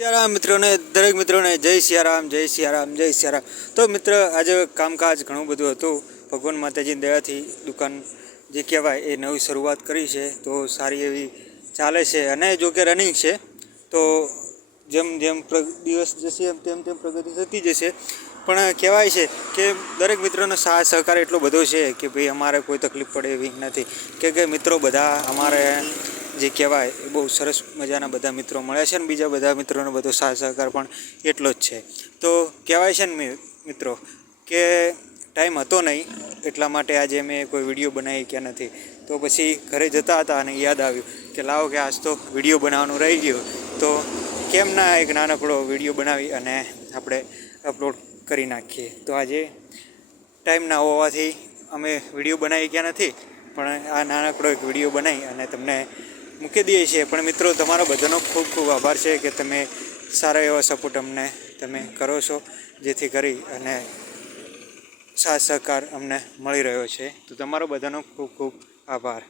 સિયારામ મિત્રોને દરેક મિત્રોને જય સિયારામ જય સિયારામ જય સિયારામ। તો મિત્ર આજે કામકાજ ઘણું બધું હતું। ભગવાન માતાજીની દયાથી દુકાન જે કહેવાય એ નવી શરૂઆત કરી છે, તો સારી એવી ચાલે છે અને જો કે રનિંગ છે। તો જેમ જેમ દિવસ જશે તેમ તેમ પ્રગતિ થતી જશે, પણ કહેવાય છે કે દરેક મિત્રોનો સાથ સહકાર એટલો બધો છે કે ભાઈ અમારે કોઈ તકલીફ પડે એવી નથી, કે મિત્રો બધા અમારે જે કહેવાય એ બહુ સરસ મજાના બધા મિત્રો મળ્યા છે અને બીજા બધા મિત્રોનો બધો સાથ સહકાર પણ એટલો જ છે। તો કહેવાય છે ને મિત્રો કે ટાઈમ હતો નહીં, એટલા માટે આજે મેં કોઈ વિડીયો બનાવી કે નથી। તો પછી ઘરે જતા હતા અને યાદ આવ્યું કે લાવો કે આજ તો વિડીયો બનાવવાનું રહી ગયું, તો કેમ ના એક નાનકડો વિડીયો બનાવી અને આપણે અપલોડ કરી નાખીએ। તો આજે ટાઈમ ના હોવાથી અમે વિડીયો બનાવી ગયા નથી, પણ આ નાનકડો એક વિડીયો બનાવી અને તમને મૂકી દઈએ છીએ। પણ મિત્રો તમારો બધાનો ખૂબ ખૂબ આભાર છે કે તમે સારા એવા સપોર્ટ અમને તમે કરો છો, જેથી કરી અને સાથ સહકાર અમને મળી રહ્યો છે। તો તમારો બધાનો ખૂબ ખૂબ આભાર।